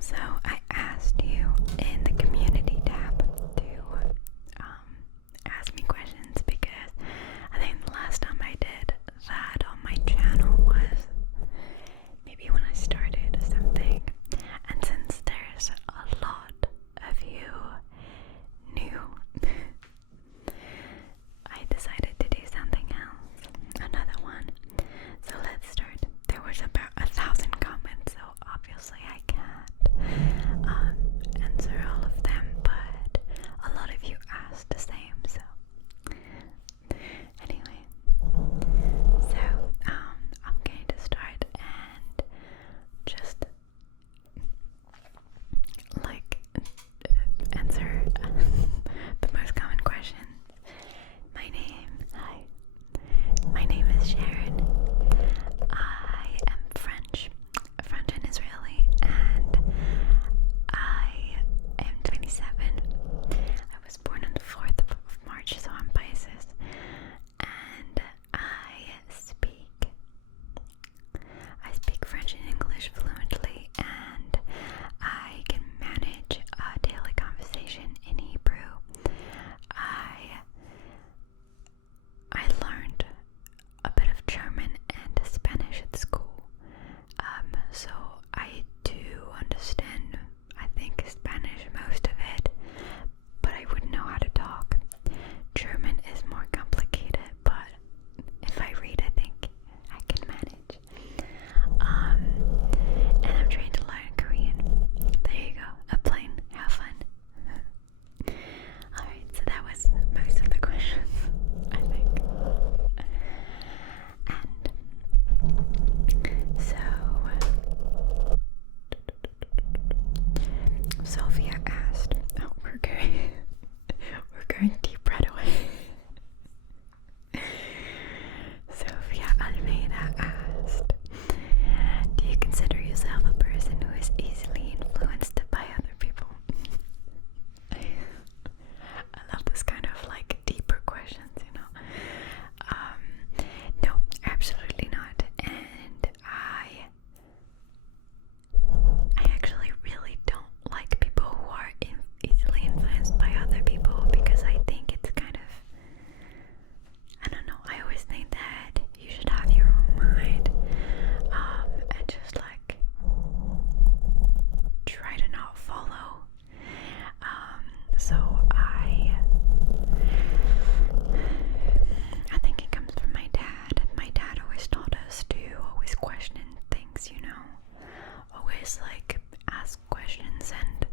So I asked you in the community tab to ask me questions because I think the last time I did that on my channel was maybe when I started something, and since there's a lot of you new, I decided to do something else, another one. So let's start. There was about 1,000 comments, so obviously I can't answer all of them, but a lot of you asked the same, so anyway, so I'm going to start and just like answer the most common questions. My name is Sharon. I am French and Israeli, and I am 27. I was born on the 4th of March, so I'm Pisces, and I speak French and English fluently, and I can manage a daily conversation in Hebrew. I learned a bit of German and Spanish at school, so I do understand, I think, Spanish, most of it, but I wouldn't know how to talk. German is more complicated, but if I read, I think I can manage. And I'm trying to learn Korean. There you go, a plane, have fun. Alright, so that was most of the questions, I think. And so Sophia asked, oh, we're going deep right away. Sophia Almeida asked, do you consider yourself a person who is easily influenced by other people? I love this kind of like deeper questions, you know. No, absolutely not. And I actually really don't like people who are easily influenced by other people, because I think it's kind of, I don't know, I always think that you should have your own mind, and just like try to not follow. So I think it comes from my dad. My dad always taught us to always question things, you know, always like ask questions, and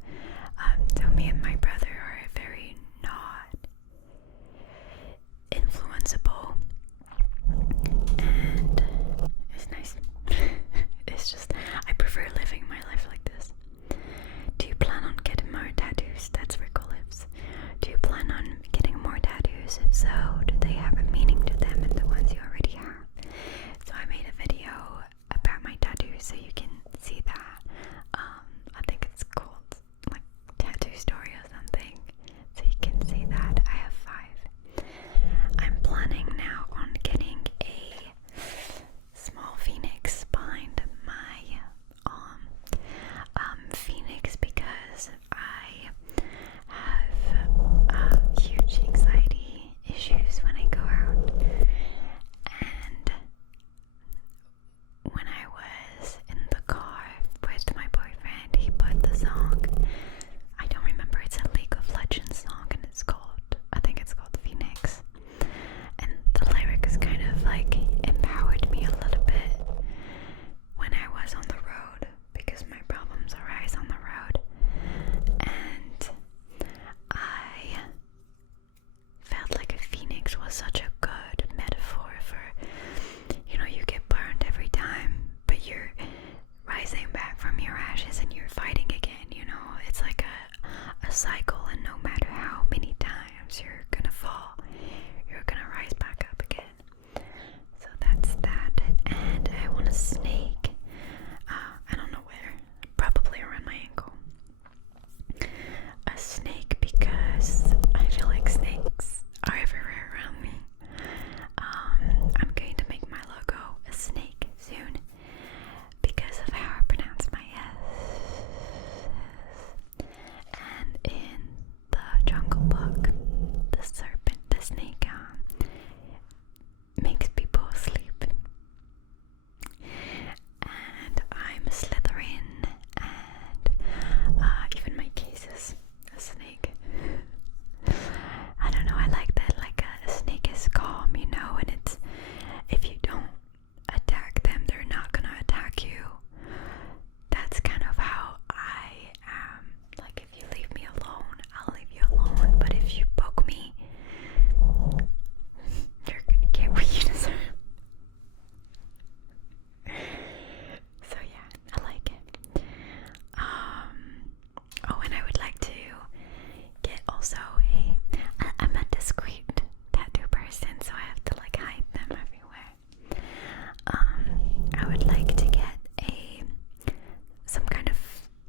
so me and my brother are very not influenceable, and it's nice. It's just, I prefer living my life like this. Do you plan on getting more tattoos? That's where Cole lives. Do you plan on getting more tattoos? If so, do they have a meaning to them and the ones you already have? So I made a video about my tattoos, so you can see that.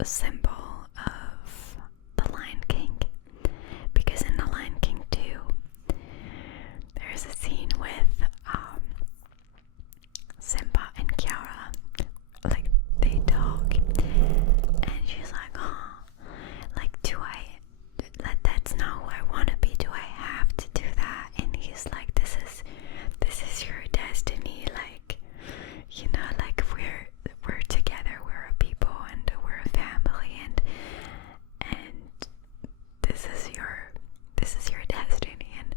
symbol of the Lion King, because in the Lion King 2 there's a scene with Simba and Kiara, like they talk, and she's like, oh, like that's not who I want to be, do I have to do that? And he's like, this is your destiny, like, you know, like we're together, we're a people and we're a family, and this is your destiny. And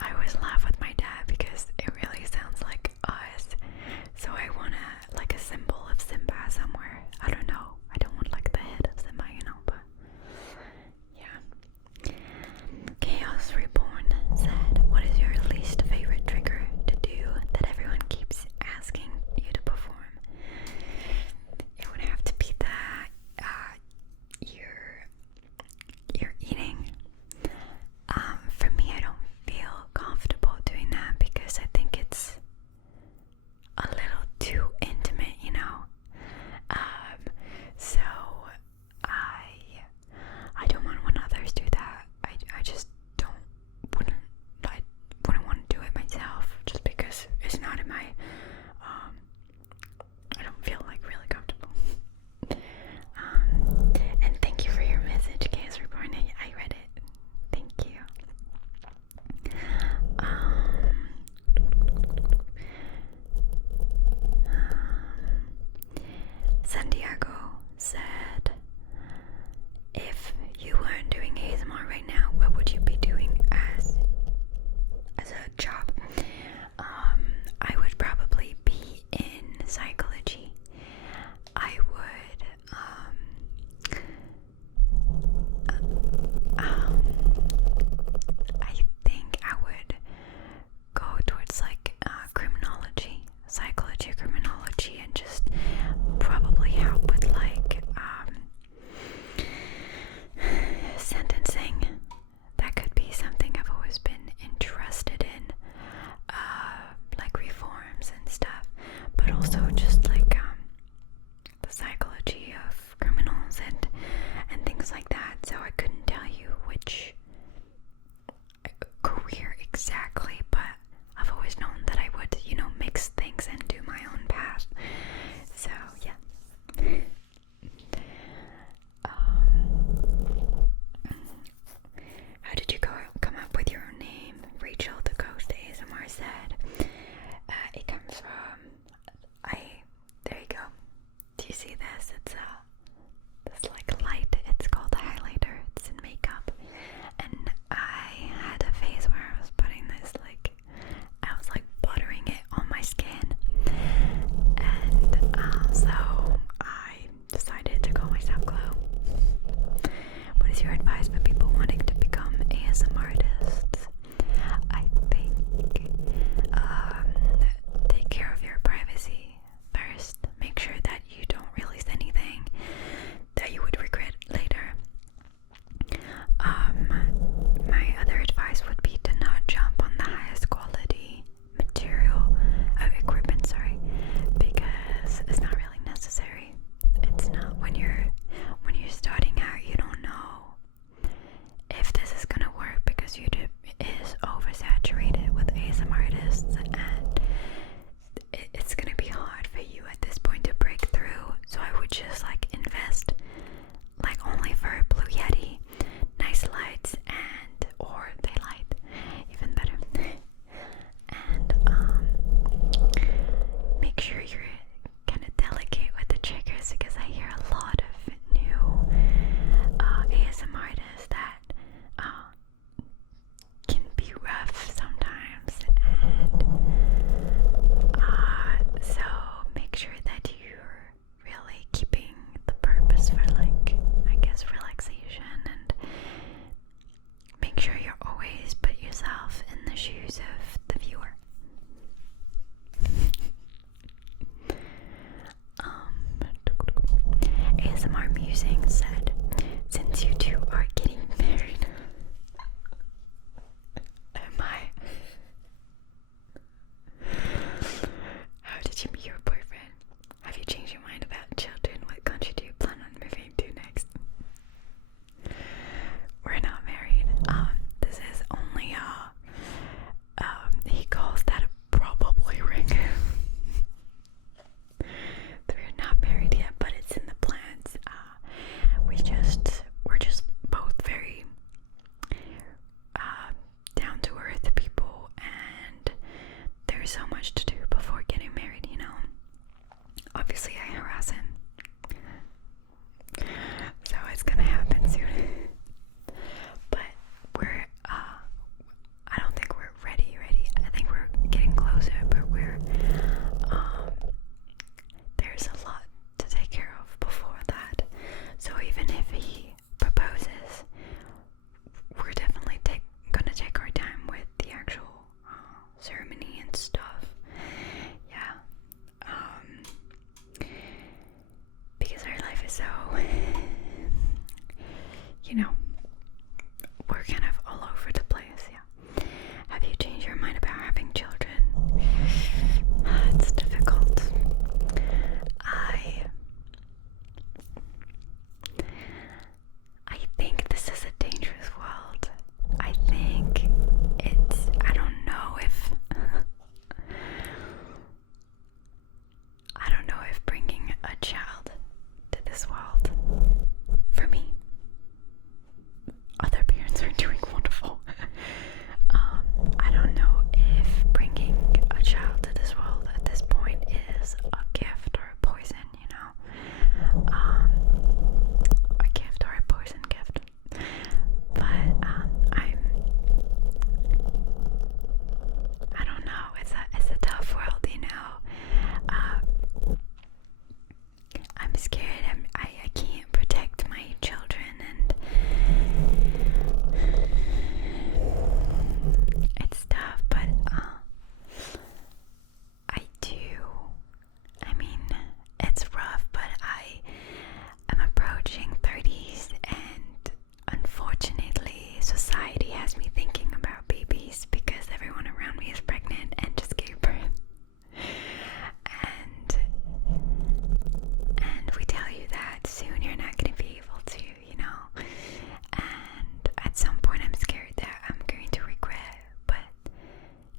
I always laugh with my dad because it really sounds like us. So I wanna like a symbol of Simba somewhere. I don't know. I don't want like the head of Simba, you know, but yeah. Chaos Reborn said, what is your least favorite trigger to do that everyone keeps asking you to perform? It would have to be that you're eating. For me, I don't feel comfortable doing that because I think it's a little too intimate, you know. So I don't want when others do that. I just wouldn't want to do it myself, just because it's not in my I don't feel like really comfortable. And thank you for your message, Chaos Reborn. I read it. Thank you. Santiago said, if you weren't doing ASMR right now, what would you be doing as a job? I would probably be in psychology. I would I think I would go towards like criminology, psychology, criminology, and just probably help with like sentencing. That could be something I've always been interested in, like reforms and stuff, but also just like the psychology of criminals and things like that. So I couldn't tell you which career exactly, but I've always known that I would, you know, mix things and do my own path. So yeah. How did you come up with your own name? Rachel the Ghost ASMR said, it comes from, there you go. Do you see this? It's this like light, it's called a highlighter, it's in makeup. And I had a phase where I was putting this like, I was like buttering it on my skin. And so I decided to call myself Glow. What is your advice for people wanting to become ASMR artists? I think take care of your privacy first. Make sure that you don't release anything that you would regret later. My other advice would be to not jump on the highest quality equipment, because it's not really necessary. It's not when you're starting out, you don't know if this is gonna work because YouTube is oversaturated with ASMR artists, and it's gonna be hard for you at this point to break through. So I would just like invest like only for Blue Yeti, nice lights, and or daylight, even better. And make sure you're kind of delicate with the triggers, because I hear a lot of new ASMR artists that can be rough sometimes, and so make sure that you're really keeping the purpose for like, I guess, relaxation, and make sure you always put yourself in the shoes of the viewer. ASMR Musing said, since you two are getting married, how did you meet your boyfriend? Have you changed your mind about children? What country do you plan on moving So, you know, we're kind of all over the place, yeah. Have you changed your mind about having children? It's difficult. I think this is a dangerous world. I think I don't know if bringing a child to this world, for me, other parents are doing wonderful. I don't know if bringing a child to this world at this point is a gift or a poison, you know, a gift or a poison gift, but I don't know, it's a tough world, you know. I'm scared. I can't protect my children, and it's tough, but I mean, it's rough, but I am approaching 30s, and unfortunately society has me thinking about babies because everyone around me is pregnant and just gave birth. And we tell you that soon you're not going to be able to, you know. And at some point I'm scared that I'm going to regret. But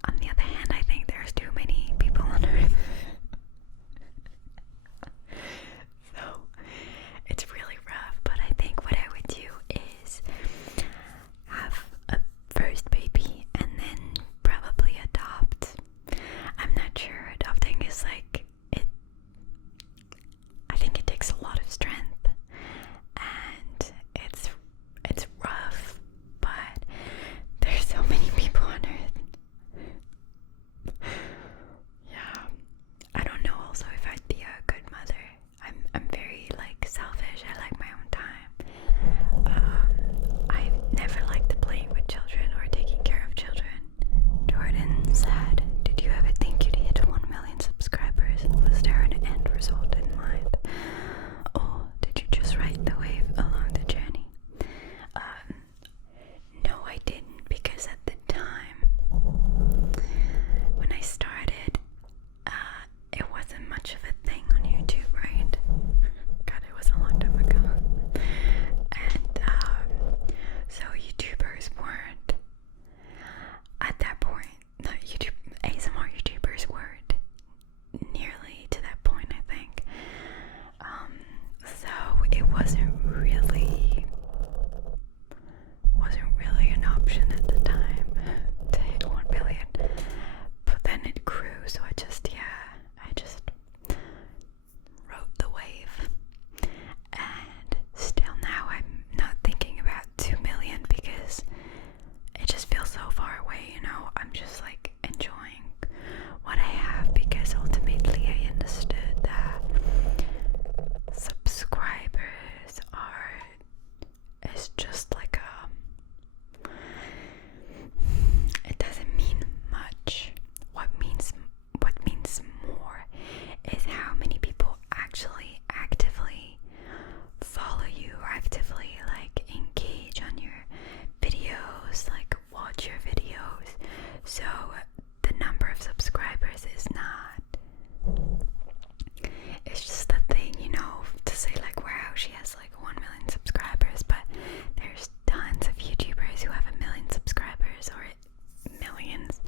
on the other hand, I think there's too many people on earth. So it's really rough. But I think what I would do is have a first baby and then probably adopt. I'm not sure. Adopting is like, I think it takes a lot of strength, and it's rough, but there's so many people on earth. Yeah, I don't know also if I'd be a good mother. I'm very like selfish. I like my own time. I've never liked playing with children or taking care of children. Jordan said, "Did you ever think you'd hit 1 million subscribers? Was there an end result in mind? Or did you just ride the wave along the journey?" No, I didn't, because at the time when I started, it wasn't much of a thing on YouTube, right? God, it was a long time ago. And so YouTubers weren't at that point. ASMR YouTubers weren't nearly to that point, I think. So it wasn't really an option at the time to hit 1 billion. But then it grew, so I just rode the wave. And still now I'm not thinking about 2 million because it just feels so far away, you know. I'm just like enjoying what I have, because ultimately I understood that subscribers is just like it doesn't mean much. What means more is how many people actually actively follow you, or actively like engage on your videos, like watch your videos. So the number of subscribers is not, it's just a thing, you know, to say like, wow, she has like 1 million subscribers, but there's tons of YouTubers who have 1 million subscribers or millions,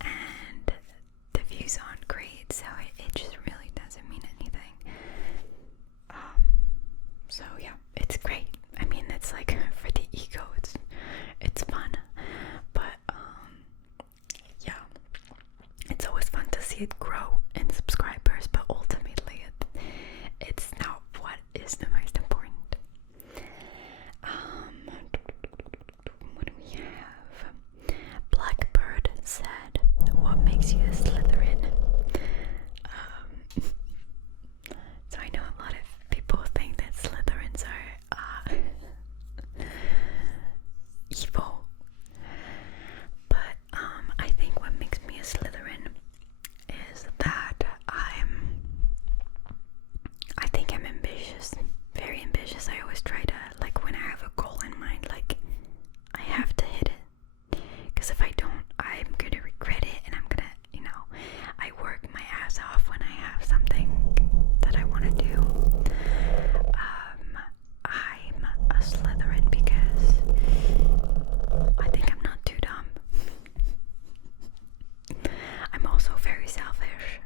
and the views aren't great, so it just really doesn't mean anything. So yeah, it's great. I mean, it's like for the ego, it's fun, but yeah, it's always fun to see it grow in subscribers, but ultimately it's not what is the most important. What do we have? Blackbird said, "What makes you a Slytherin?" So I know a lot of people think that Slytherins are evil, but I think what makes me a Slytherin is that I think I'm ambitious. ambitious, very ambitious. I always try to, like, when I have a goal in mind, like, I have to hit it, because if I don't, I'm gonna regret it, and I'm gonna, I work my ass off when I have something that I want to do. I'm a Slytherin because I think I'm not too dumb. I'm also very selfish.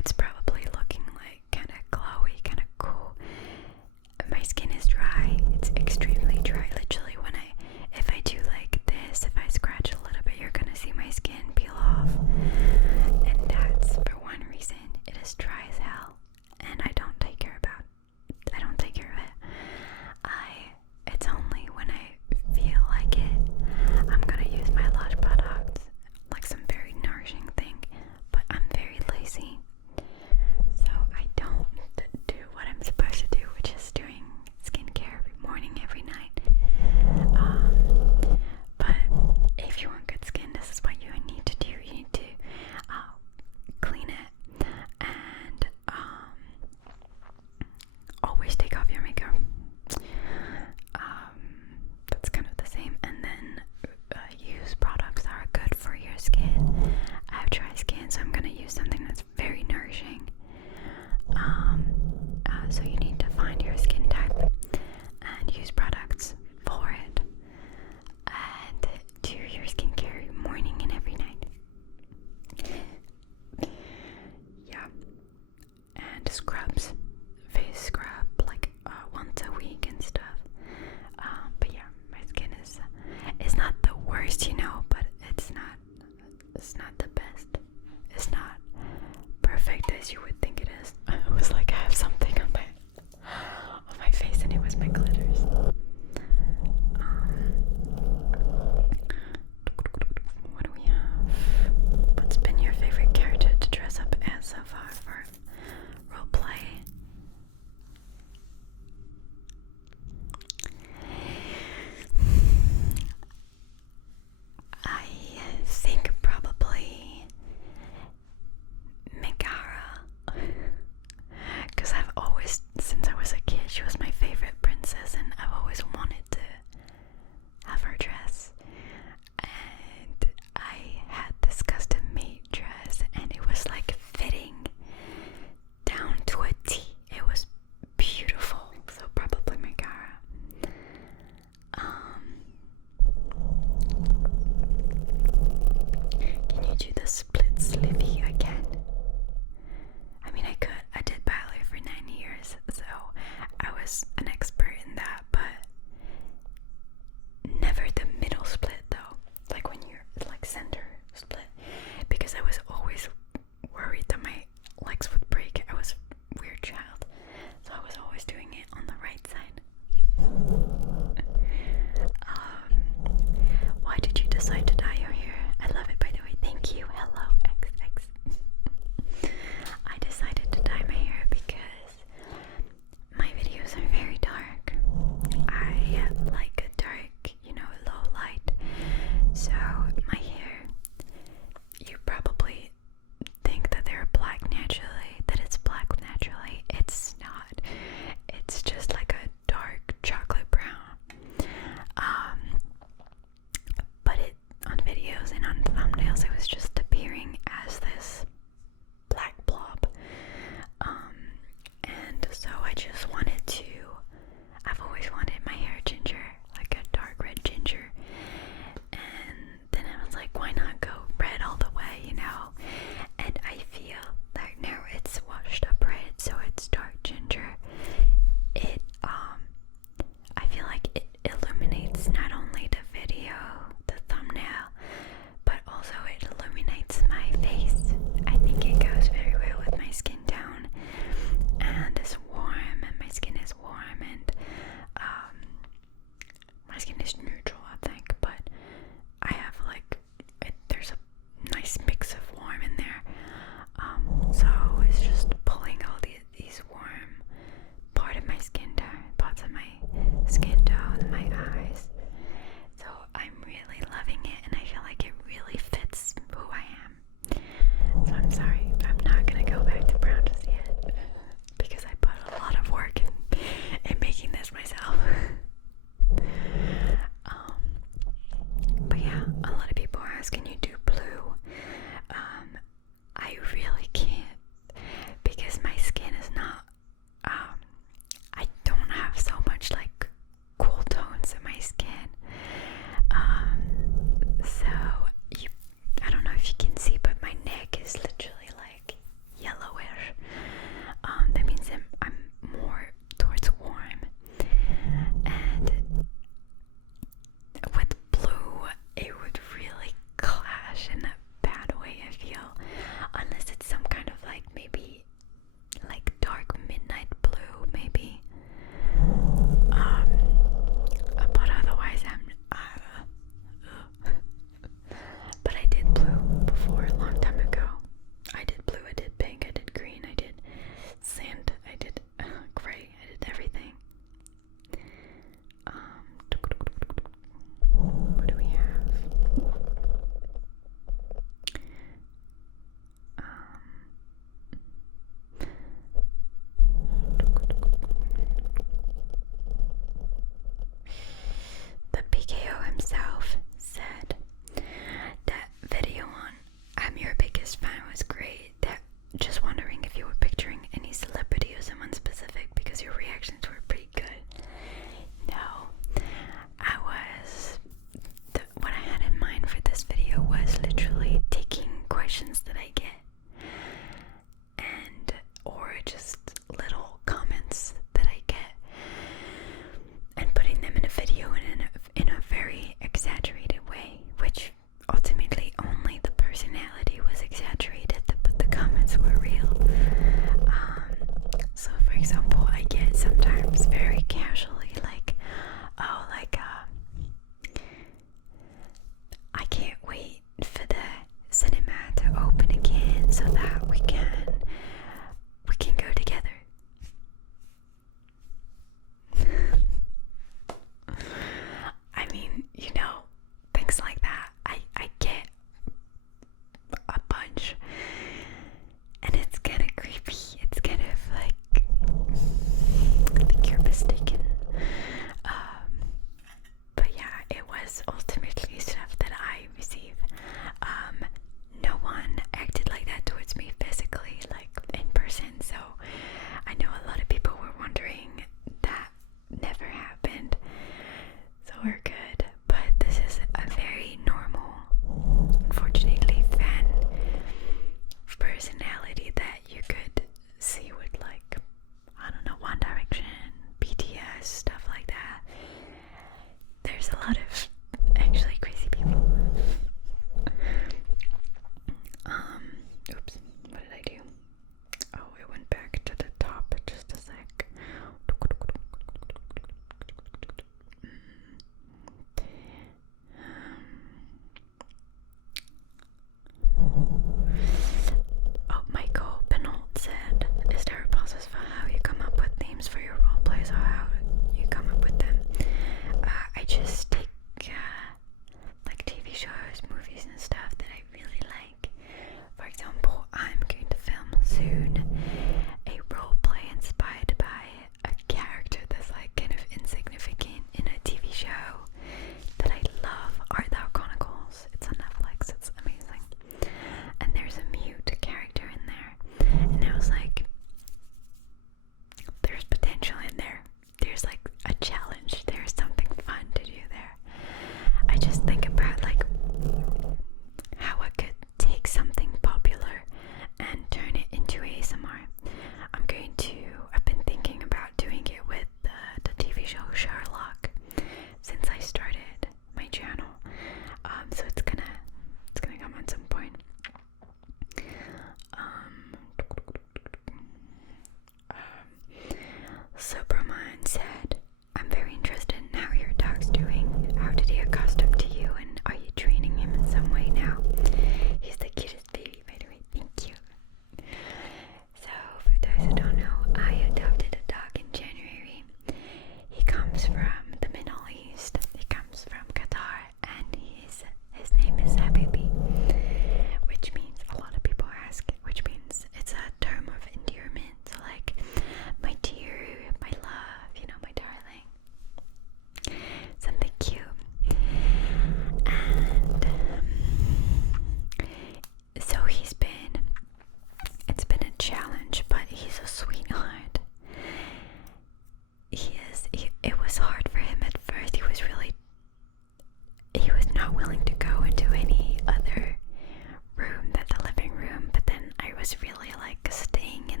was really like staying in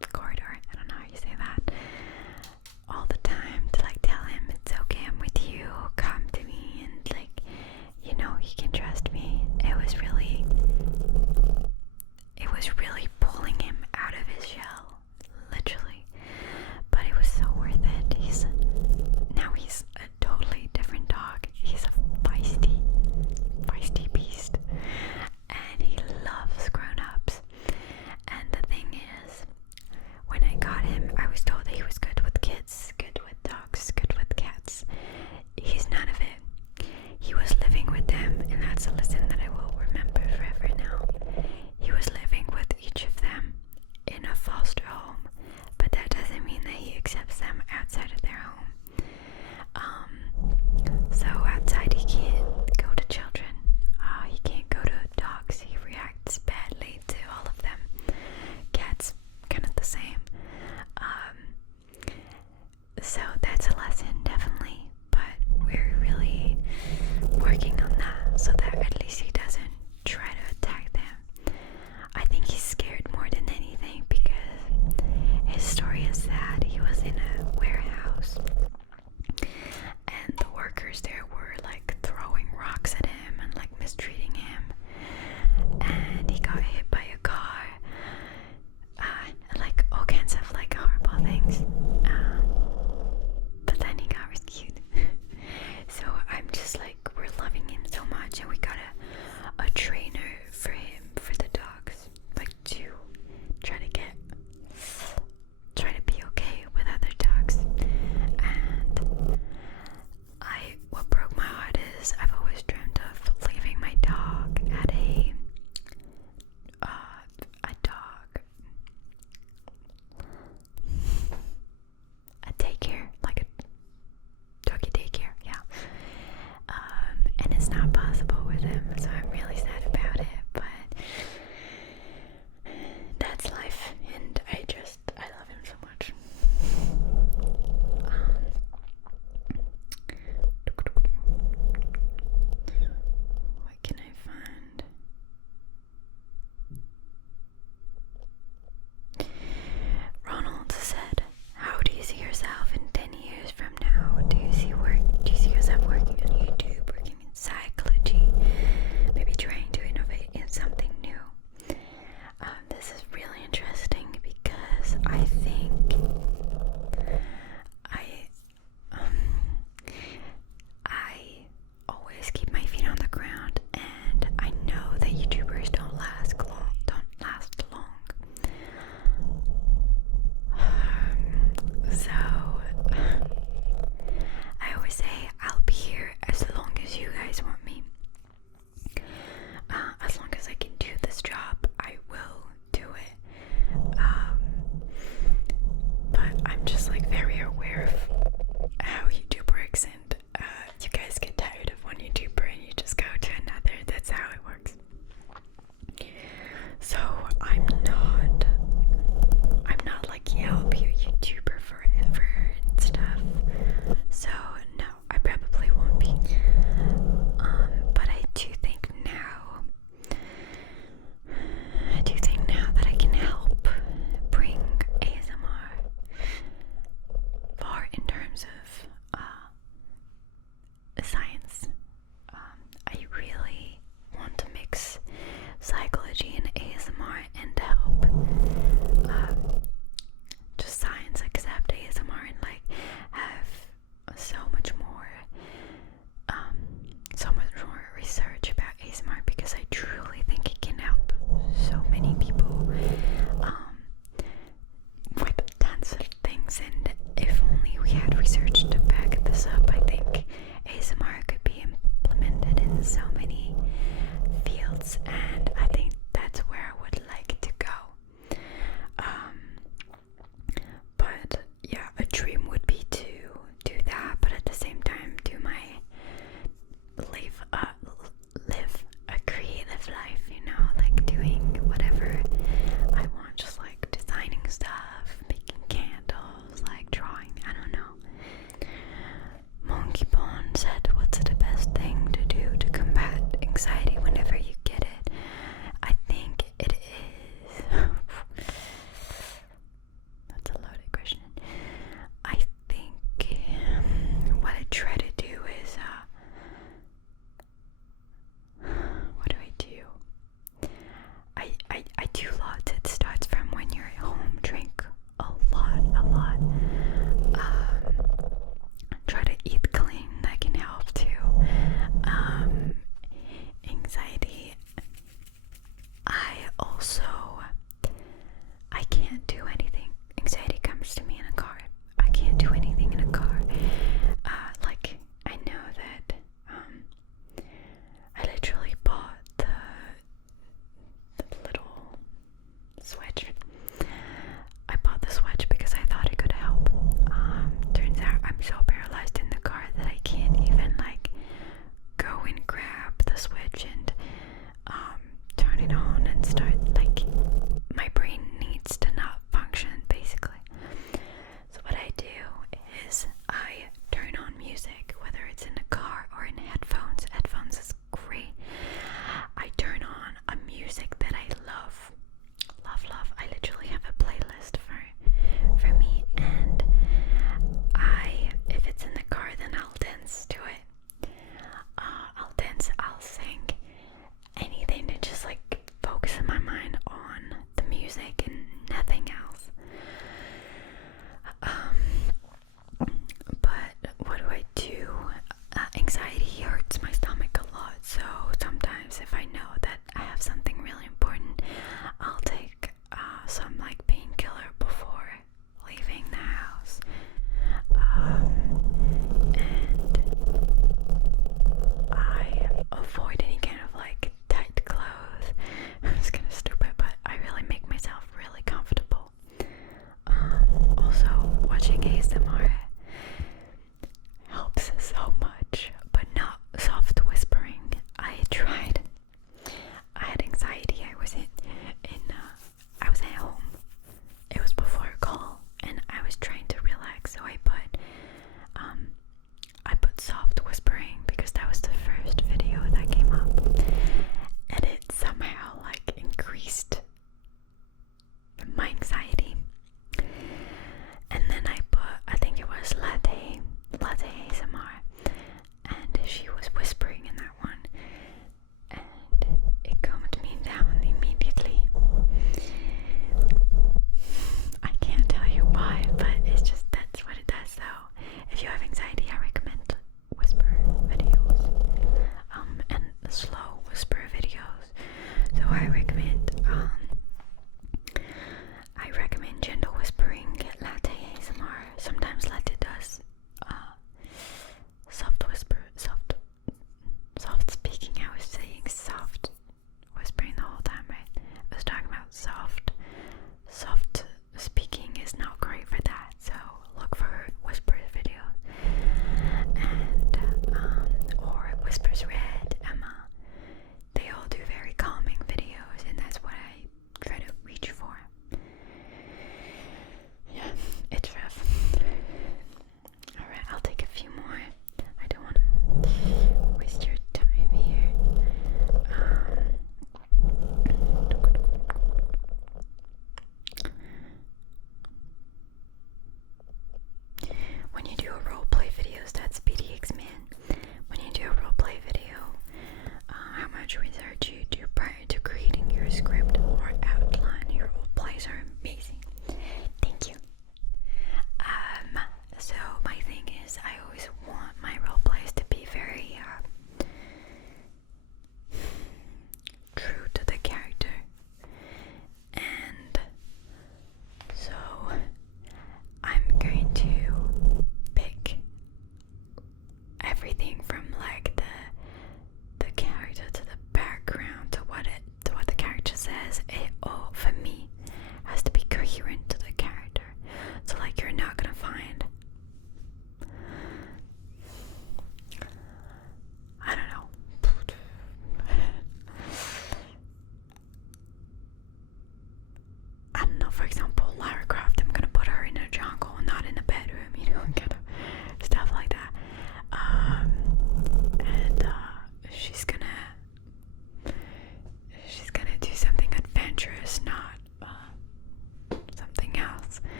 the corridor. I don't know how you say that. All the time to like tell him it's okay, I'm with you, come to me, and like, you know, he can trust me. It was really pulling him out of his shell, literally. But it was so worth it. Now he's a totally different dog. He's a feisty beast.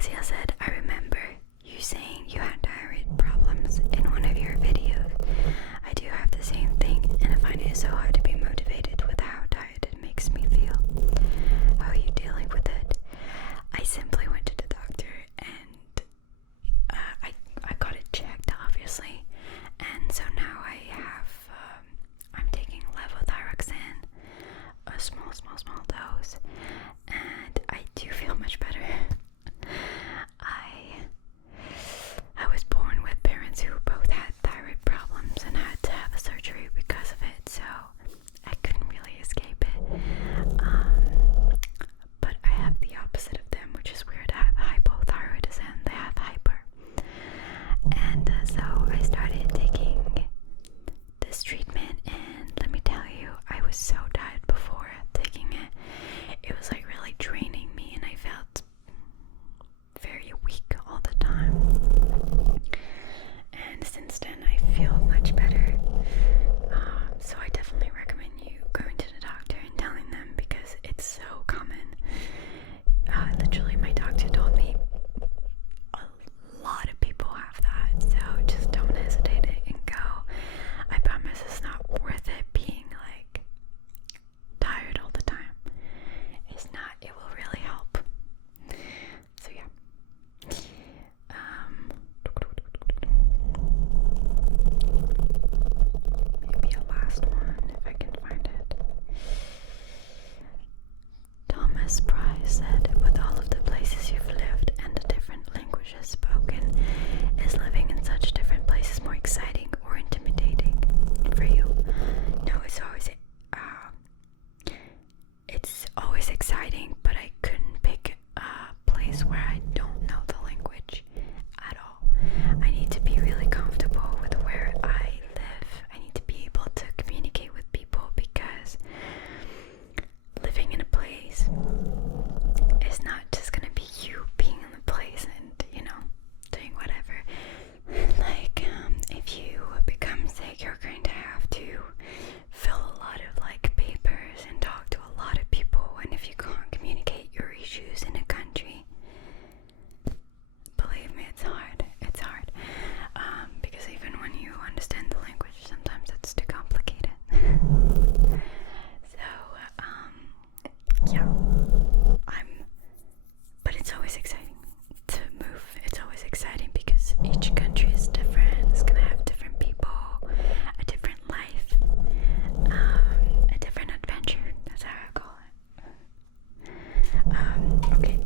Asia said, I remember you saying you had thyroid problems in one of your videos. I do have the same thing, and I find it so hard to be motivated with how tired it makes me feel. How are you dealing with it? I simply went to the doctor and I got it checked, obviously, and so now I'm taking levothyroxine, a small dose, and I do feel much better. I was born with parents who both had thyroid problems and had to have a surgery because of it, so I couldn't really escape it. But I have the opposite of them, which is weird. I have hypothyroidism, they have hyper. And so I started taking this treatment, and let me tell you, I was so tired before taking it. It was like really draining me, and I felt very weak all the time. And since then, I feel much better. So I definitely recommend you going to the doctor and telling them, because it's so common. Literally, my doctor told me a lot of people have that, so just don't hesitate and go. I promise it's not worth it being like tired all the time. It's not. It will really help. So yeah. Maybe a last one if I can find it. Thomas Price said, with all of the places you've lived and the different languages spoken, is living in such different places more exciting or intimidating for you? No, it's always exciting, but I couldn't pick a place where I don't know the language at all. I need to be really comfortable with where I live. I need to be able to communicate with people, because living in a place is not just gonna be you being in the place and, doing whatever. Like, if you become sick, you're going to have to fill a lot of papers and talk to a lot of people, and if you can't communicate your issues in a country, believe me, it's hard. Because even when you understand the language, sometimes it's too complicated. So, yeah, but it's always exciting to move. It's always exciting because each country is different. It's gonna have different people, a different life, a different adventure. That's how I call it. Okay,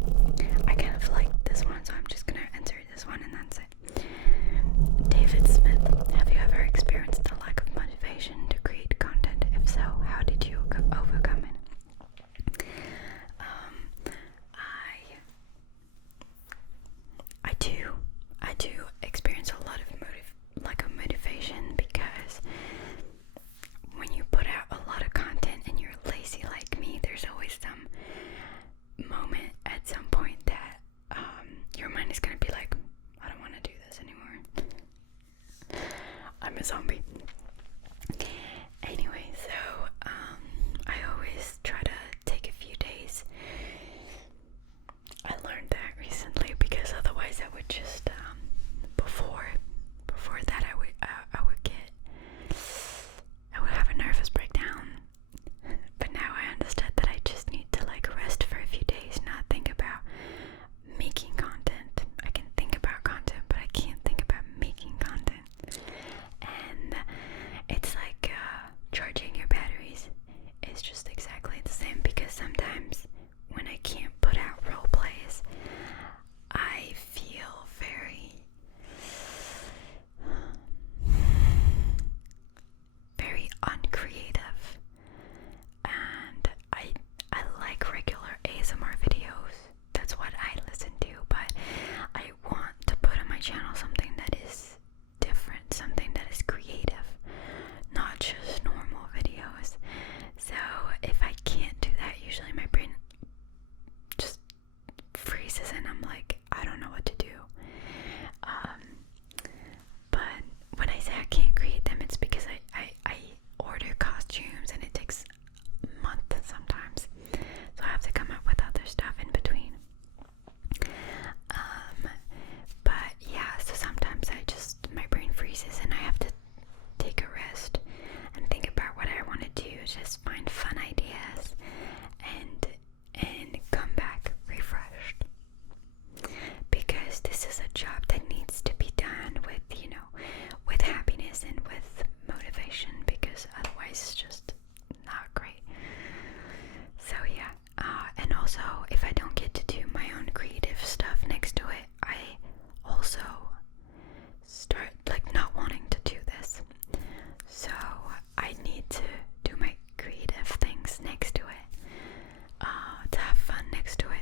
I kind of like this one, so I'm just gonna answer this one and that's it. David Smith, have you ever experienced a lack of motivation to create content? If so, how did you overcome it? I do experience a lot of motivation, because when you put out a lot of content and you're lazy like me, there's always some moment at some point that your mind is gonna be like, I don't want to do this anymore. I'm a zombie. Anyway, so I always try to take a few days. I learned that recently, because otherwise I would just before that I would have a nervous breakdown. But now I understood that I just need to rest for a few days, not think about making content. I can think about content, but I can't think about making content. And it's like charging your batteries is just exactly the same, because sometimes when I can't put out role plays, I feel very uncreative, and I like regular ASMR videos. That's what I listen to, but I want to put on my channel something that is different, something that is creative, not just normal videos. So if I can't do that, usually my brain just freezes and I'm like, I don't know what to do. But when I say I can't create them, it's because I order costumes and it takes months sometimes, so I have to come up with other stuff in between. So if I don't get to do my own creative stuff next to it, I also start like not wanting to do this. So I need to do my creative things next to it, to have fun next to it.